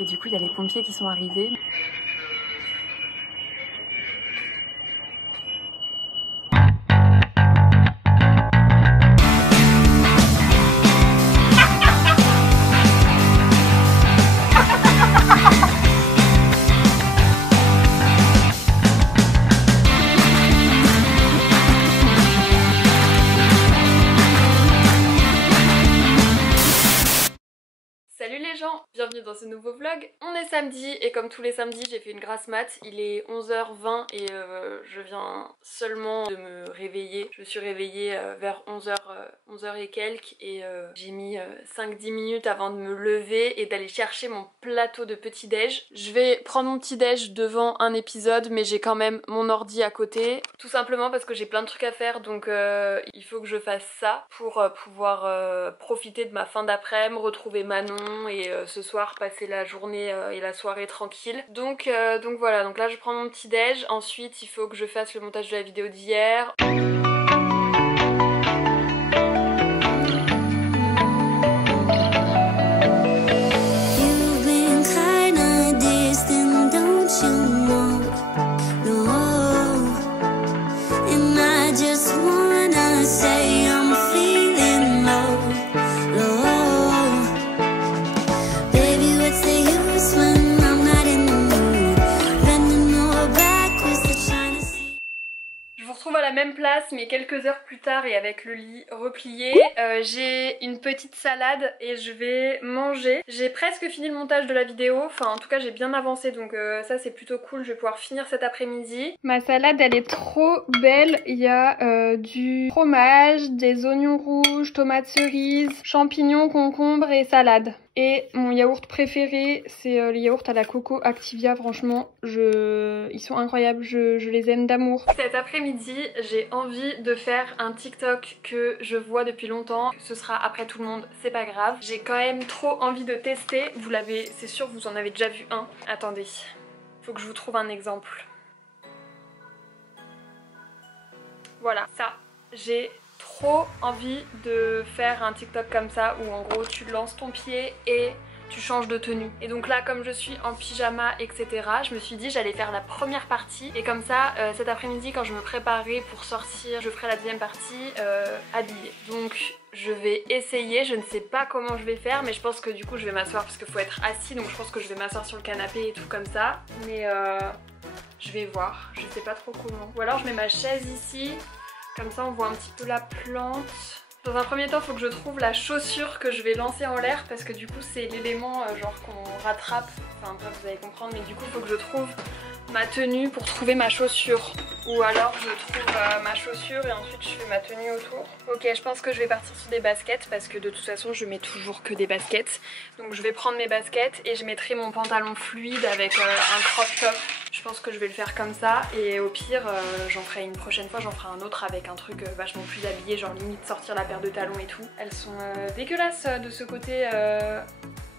Et du coup, il y a les pompiers qui sont arrivés. Salut les gens, bienvenue dans ce nouveau vlog. On est samedi et comme tous les samedis j'ai fait une grasse mat. Il est 11h20 et je viens seulement de me réveiller. Je me suis réveillée vers 11h et quelques et j'ai mis 5-10 minutes avant de me lever et d'aller chercher mon plateau de petit déj. Je vais prendre mon petit déj devant un épisode mais j'ai quand même mon ordi à côté. Tout simplement parce que j'ai plein de trucs à faire donc il faut que je fasse ça pour pouvoir profiter de ma fin d'après-midi, retrouver Manon et ce soir passer la journée et la soirée tranquille. Donc voilà, donc là je prends mon petit déj, ensuite il faut que je fasse le montage de la vidéo d'hier. Même place mais quelques heures plus tard et avec le lit replié. J'ai une petite salade et je vais manger. J'ai presque fini le montage de la vidéo, enfin en tout cas j'ai bien avancé donc ça c'est plutôt cool, je vais pouvoir finir cet après-midi. Ma salade elle est trop belle, il y a du fromage, des oignons rouges, tomates cerises, champignons, concombres et salade. Et mon yaourt préféré, c'est les yaourts à la coco Activia, franchement, ils sont incroyables, je les aime d'amour. Cet après-midi, j'ai envie de faire un TikTok que je vois depuis longtemps. Ce sera après tout le monde, c'est pas grave. J'ai quand même trop envie de tester, vous l'avez, c'est sûr, vous en avez déjà vu un. Attendez, faut que je vous trouve un exemple. Voilà, ça, j'ai trop envie de faire un TikTok comme ça où en gros tu lances ton pied et tu changes de tenue. Et donc là comme je suis en pyjama etc, je me suis dit j'allais faire la première partie et comme ça cet après-midi quand je me préparais pour sortir je ferai la deuxième partie habillée. Donc je vais essayer, je ne sais pas comment je vais faire mais je pense que du coup je vais m'asseoir parce qu'il faut être assis donc je pense que je vais m'asseoir sur le canapé et tout comme ça. Mais je vais voir, je sais pas trop comment. Ou alors je mets ma chaise ici. Comme ça on voit un petit peu la plante. Dans un premier temps il faut que je trouve la chaussure que je vais lancer en l'air parce que du coup c'est l'élément genre qu'on rattrape. Enfin bref vous allez comprendre mais du coup il faut que je trouve ma tenue pour trouver ma chaussure. Ou alors je trouve ma chaussure et ensuite je fais ma tenue autour. Ok je pense que je vais partir sur des baskets parce que de toute façon je mets toujours que des baskets. Donc je vais prendre mes baskets et je mettrai mon pantalon fluide avec un crop top. Je pense que je vais le faire comme ça et au pire j'en ferai une prochaine fois, j'en ferai un autre avec un truc vachement plus habillé, genre limite sortir la paire de talons et tout. Elles sont dégueulasses de ce côté.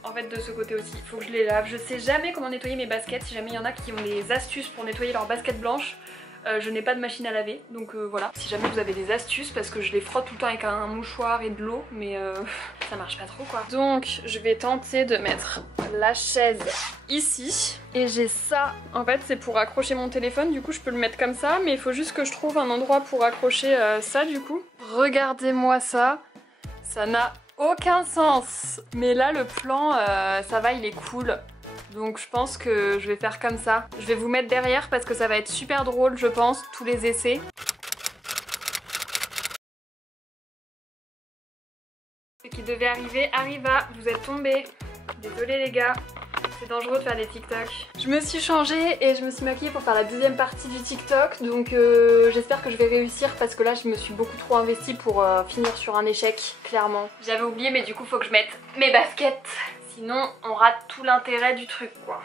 En fait de ce côté aussi, il faut que je les lave. Je sais jamais comment nettoyer mes baskets, si jamais il y en a qui ont des astuces pour nettoyer leurs baskets blanches. Je n'ai pas de machine à laver, donc voilà. Si jamais vous avez des astuces, parce que je les frotte tout le temps avec un mouchoir et de l'eau, mais ça marche pas trop quoi. Donc je vais tenter de mettre la chaise ici. Et j'ai ça, en fait c'est pour accrocher mon téléphone, du coup je peux le mettre comme ça, mais il faut juste que je trouve un endroit pour accrocher ça du coup. Regardez-moi ça, ça n'a aucun sens. Mais là le plan, ça va, il est cool. Donc je pense que je vais faire comme ça. Je vais vous mettre derrière parce que ça va être super drôle je pense, tous les essais. Ce qui devait arriver arriva, vous êtes tombés. Désolée les gars, c'est dangereux de faire des TikTok. Je me suis changée et je me suis maquillée pour faire la deuxième partie du TikTok. Donc j'espère que je vais réussir parce que là je me suis beaucoup trop investie pour finir sur un échec, clairement. J'avais oublié mais du coup faut que je mette mes baskets. Sinon on rate tout l'intérêt du truc quoi.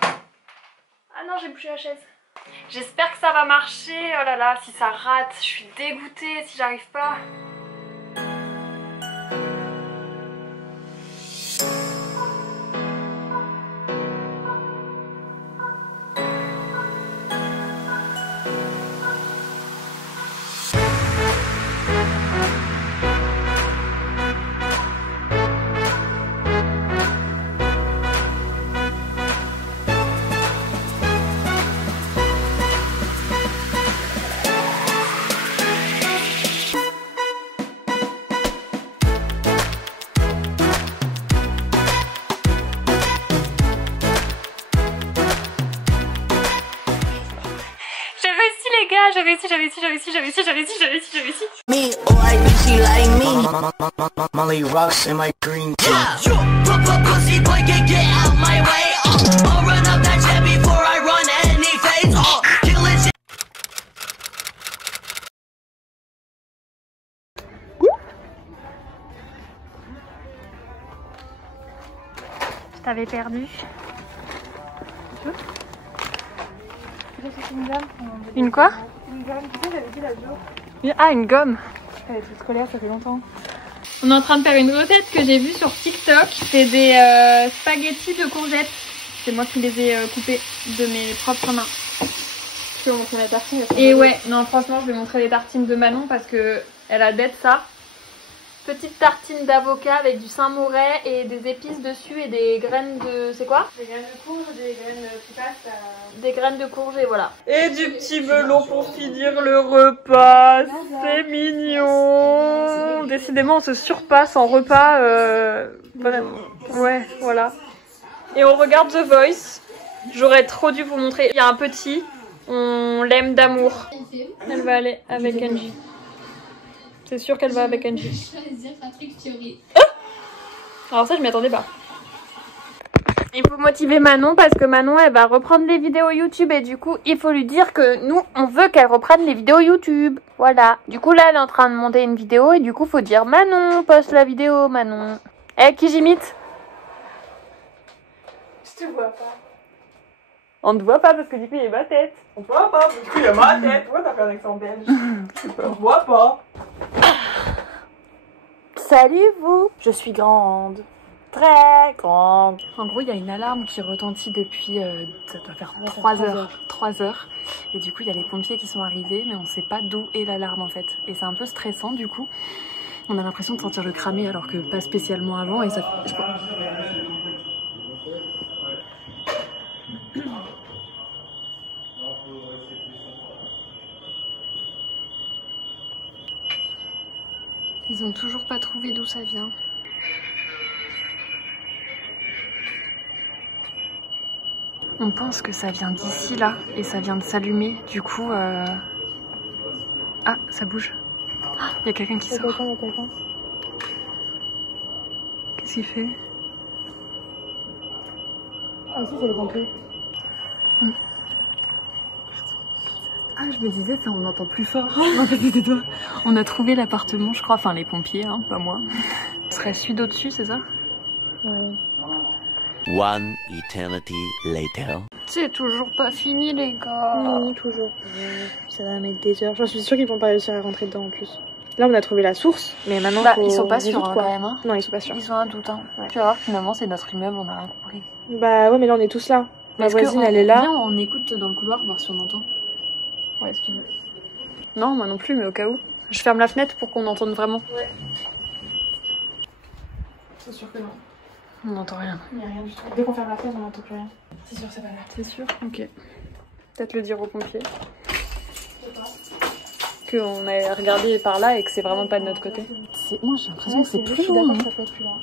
Ah non j'ai bougé la chaise. J'espère que ça va marcher. Oh là là si ça rate je suis dégoûtée si j'arrive pas. j'ai réussi. Me, or I think she like me. Molly rocks in my green tea. Pussy boy can get out my way. I'll run up that jet before I run any phase. Kill it. Je t'avais perdu. Une quoi? Une gomme, tu sais, j'avais dit l'autre jour. Ah, une gomme. Elle est toute scolaire, ça fait longtemps. On est en train de faire une recette que j'ai vue sur TikTok. C'est des spaghettis de courgettes. C'est moi qui les ai coupés de mes propres mains. Tu veux montrer la tartine? Et ouais, non franchement je vais montrer les tartines de Manon parce que elle adore ça. Petite tartine d'avocat avec du Saint-Maurais et des épices dessus et des graines de... c'est quoi? Des graines de courge, des graines qui passent à... Des graines de courge et voilà. Et du petit melon pour finir le repas. C'est mignon. Décidément on se surpasse en repas. Ouais, voilà. Et on regarde The Voice. J'aurais trop dû vous montrer. Il y a un petit. On l'aime d'amour. Elle va aller avec Angie. C'est sûr qu'elle va avec Angie. Alors ça, je m'y attendais pas. Il faut motiver Manon parce que Manon, elle va reprendre les vidéos YouTube et du coup, il faut lui dire que nous, on veut qu'elle reprenne les vidéos YouTube. Voilà. Du coup, là, elle est en train de monter une vidéo et du coup, faut dire Manon, poste la vidéo, Manon. Eh, qui j'imite? Je te vois pas. On ne te voit pas parce que du coup, il y a ma tête. On te voit pas, du coup il y a ma tête. Pourquoi t'as fait un accent belge? On te voit pas. Salut vous, je suis grande. Très grande. En gros, il y a une alarme qui retentit depuis, ça doit faire 3 heures. 3 heures. Et du coup, il y a les pompiers qui sont arrivés, mais on sait pas d'où est l'alarme en fait. Et c'est un peu stressant du coup. On a l'impression de sentir le cramer alors que pas spécialement avant et ça... Ils ont toujours pas trouvé d'où ça vient. On pense que ça vient d'ici là et ça vient de s'allumer. Du coup, ah, ça bouge. Il y a quelqu'un qui sort. Qu'est-ce qu'il fait? Ah si, c'est les pompiers. Ah, je me disais, ça on entend plus fort. Non, c'était toi. On a trouvé l'appartement, je crois. Enfin, les pompiers, hein, pas moi. Ce serait celui d'au-dessus, c'est ça? Ouais. One eternity later. C'est toujours pas fini, les gars. Non, toujours. Ça va mettre des heures. J'en suis sûre qu'ils vont pas réussir à rentrer dedans en plus. Là, on a trouvé la source, mais maintenant. Bah, faut ils sont pas résoudre, sûrs hein, quoi. quand même. Hein. Non, ils sont pas sûrs. Ils ont un doute. Hein. Ouais. Tu vas voir, finalement, c'est notre immeuble, on a rien compris. Bah ouais, mais là, on est tous là. Ma voisine, elle est là. Viens, on écoute dans le couloir, voir si on entend. Ouais, si tu veux. Non, moi non plus, mais au cas où. Je ferme la fenêtre pour qu'on entende vraiment. Ouais. C'est sûr que non. On n'entend rien. Il n'y a rien du tout. Dès qu'on ferme la fenêtre, on n'entend plus rien. C'est sûr, c'est pas là. C'est sûr? Ok. Peut-être le dire aux pompiers. Qu'on a regardé par là et que c'est vraiment pas de notre côté. Moi j'ai l'impression que c'est plus loin. Ça peut être plus loin.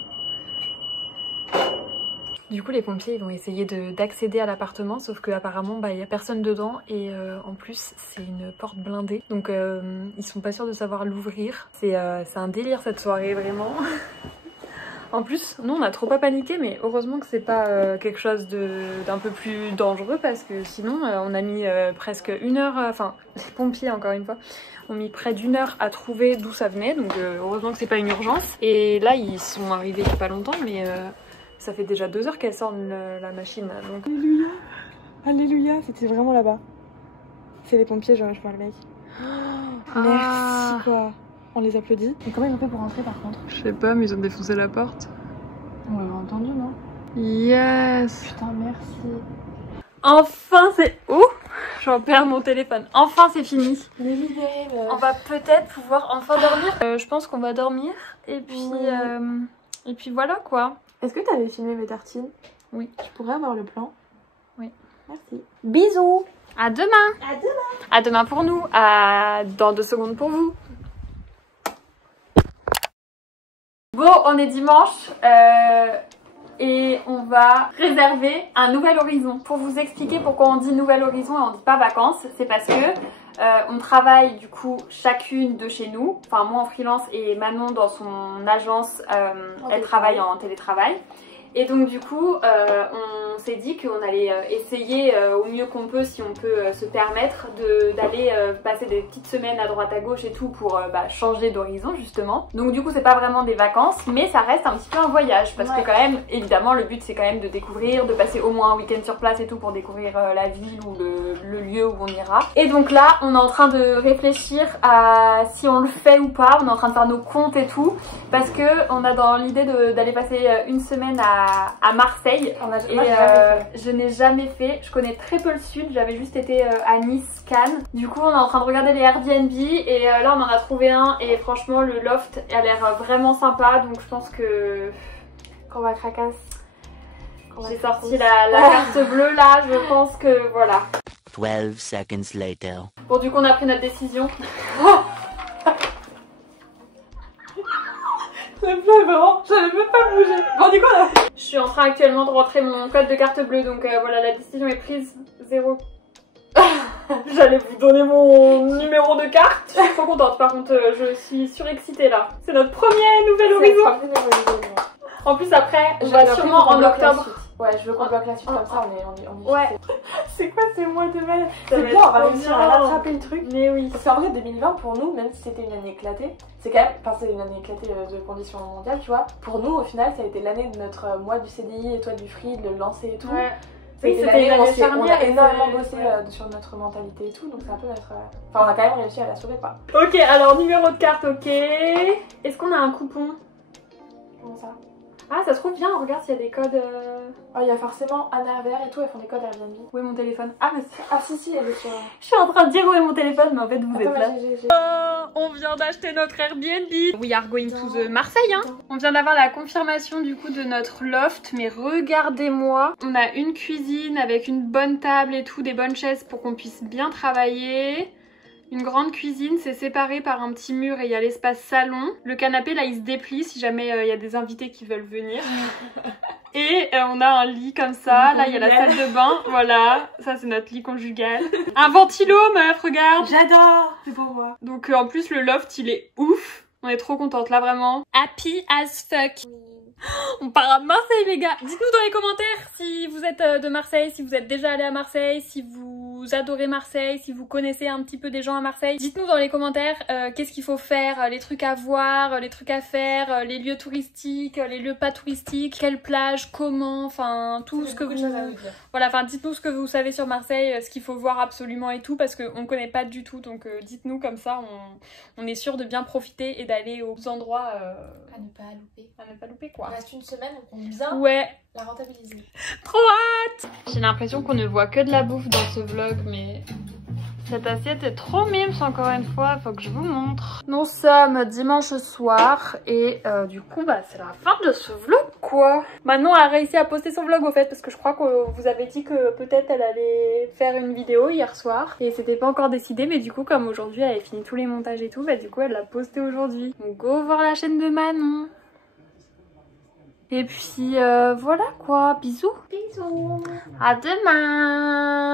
Du coup les pompiers ils vont essayer d'accéder à l'appartement sauf qu'apparemment bah, y a personne dedans et en plus c'est une porte blindée. Donc ils sont pas sûrs de savoir l'ouvrir. C'est un délire cette soirée vraiment. En plus, nous on a trop pas paniqué, mais heureusement que c'est pas quelque chose d'un peu plus dangereux parce que sinon on a mis presque 1 heure, enfin les pompiers encore une fois, ont mis près d'1 heure à trouver d'où ça venait, donc heureusement que c'est pas une urgence. Et là ils sont arrivés il y a pas longtemps, mais ça fait déjà 2 heures qu'elle sort la machine. Donc... Alléluia. Alléluia, c'était vraiment là-bas. C'est les pompiers, je vois le mec. Oh, merci quoi. On les applaudit. Et comment ils ont fait pour rentrer par contre? Je sais pas, mais ils ont défoncé la porte. On l'avait entendu, non? Yes. Putain, merci. Enfin c'est... Ouh, j'en perds mon téléphone. Enfin c'est fini. Les libérés, On va peut-être pouvoir enfin dormir. Je pense qu'on va dormir. Et puis voilà quoi. Est-ce que t'avais filmé mes tartines? Oui. Je pourrais avoir le plan? Oui. Merci. Bisous. À demain. À demain. À demain pour nous. Dans 2 secondes pour vous. Bon, on est dimanche et on va réserver un nouvel horizon. Pour vous expliquer pourquoi on dit nouvel horizon et on dit pas vacances, c'est parce que On travaille du coup chacune de chez nous, enfin moi en freelance et Manon dans son agence, elle travaille en télétravail. Et donc du coup on s'est dit qu'on allait essayer au mieux qu'on peut, si on peut se permettre, d'aller passer des petites semaines à droite à gauche et tout pour changer d'horizon justement. Donc du coup c'est pas vraiment des vacances mais ça reste un petit peu un voyage parce que quand même évidemment le but c'est quand même de découvrir, de passer au moins un week-end sur place et tout pour découvrir la ville ou le lieu où on ira. Et donc là on est en train de réfléchir à si on le fait ou pas, on est en train de faire nos comptes et tout parce que on a dans l'idée d'aller passer une semaine à Marseille. Je n'ai jamais fait, je connais très peu le sud, j'avais juste été à Nice, Cannes. Du coup on est en train de regarder les Airbnb et là on en a trouvé un et franchement le loft a l'air vraiment sympa donc je pense que qu'on va craquer. J'ai sorti la carte bleue là, je pense que voilà. 12 seconds later. Bon du coup on a pris notre décision. J'avais même pas bougé. Bon du coup là, je suis en train actuellement de rentrer mon code de carte bleue donc voilà la décision est prise. 0. J'allais vous donner mon numéro de carte. Je suis trop contente par contre, je suis surexcitée là. C'est notre premier nouvel horizon. En plus après on va sûrement en octobre. Ouais, je veux qu'on bloque la suite comme ça, on est ouais. C'est quoi ces mois de mal? C'est bien, on va réussir à rattraper le truc. Mais oui. Parce qu'en vrai, 2020, pour nous, même si c'était une année éclatée, c'est quand même, enfin c'est une année éclatée de conditions mondiales, tu vois. Pour nous, au final, ça a été l'année de notre mois du CDI et toi du free, de le lancer et tout. Ouais. Oui, c'était une année charnière. On a énormément bossé sur notre mentalité et tout, donc c'est un peu notre... Enfin, on a quand même réussi à la sauver, quoi. Ok, alors numéro de carte, ok. Est-ce qu'on a un coupon? Comment ça? Ah, ça se trouve bien, regarde s'il y a des codes. Oh, il y a forcément Anna Vert et tout, elles font des codes Airbnb. Où est mon téléphone? Ah, mais si, elle est sur... Je suis en train de dire où est mon téléphone, mais en fait vous êtes là. On vient d'acheter notre Airbnb. We are going to the Marseille, hein. On vient d'avoir la confirmation du coup de notre loft, mais regardez-moi. On a une cuisine avec une bonne table et tout, des bonnes chaises pour qu'on puisse bien travailler. Une grande cuisine, c'est séparé par un petit mur et il y a l'espace salon. Le canapé là il se déplie si jamais il y a des invités qui veulent venir. Et on a un lit comme ça, là il y a la salle de bain, voilà, ça c'est notre lit conjugal. Un ventilo meuf, regarde. J'adore, c'est pour moi. Donc en plus le loft il est ouf, on est trop contente là vraiment. Happy as fuck. On part à Marseille les gars. Dites-nous dans les commentaires si vous êtes de Marseille, si vous êtes déjà allé à Marseille, si vous adorez Marseille, si vous connaissez un petit peu des gens à Marseille. Dites-nous dans les commentaires qu'est-ce qu'il faut faire, les trucs à voir, les trucs à faire, les lieux touristiques, les lieux pas touristiques, quelle plage, comment, enfin tout ce que vous... Voilà, enfin dites-nous ce que vous savez sur Marseille, ce qu'il faut voir absolument et tout parce qu'on ne connaît pas du tout. Donc dites-nous comme ça on est sûr de bien profiter et d'aller aux endroits À ne pas louper. à ne pas louper quoi. Il reste une semaine, donc on compte bien la rentabiliser. Trop hâte! J'ai l'impression qu'on ne voit que de la bouffe dans ce vlog, mais cette assiette est trop mimes encore une fois, faut que je vous montre. Nous sommes dimanche soir et du coup bah c'est la fin de ce vlog quoi. Manon a réussi à poster son vlog au fait parce que je crois que vous avez dit que peut-être elle allait faire une vidéo hier soir et c'était pas encore décidé, mais du coup comme aujourd'hui elle avait fini tous les montages et tout, bah du coup elle l'a posté aujourd'hui. Donc go voir la chaîne de Manon. Et puis voilà quoi, bisous. Bisous. À demain.